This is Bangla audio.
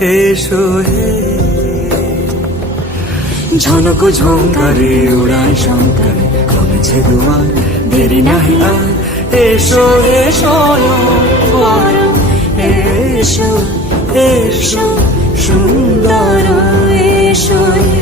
এসো হে। ঝনক ঝঙ্কারে উড়ায় শঙ্কারে কমেছে দুয়ার, দেরি নাহি আর, এসো এসো পরম, এসো এসো সুন্দর, এসো হে।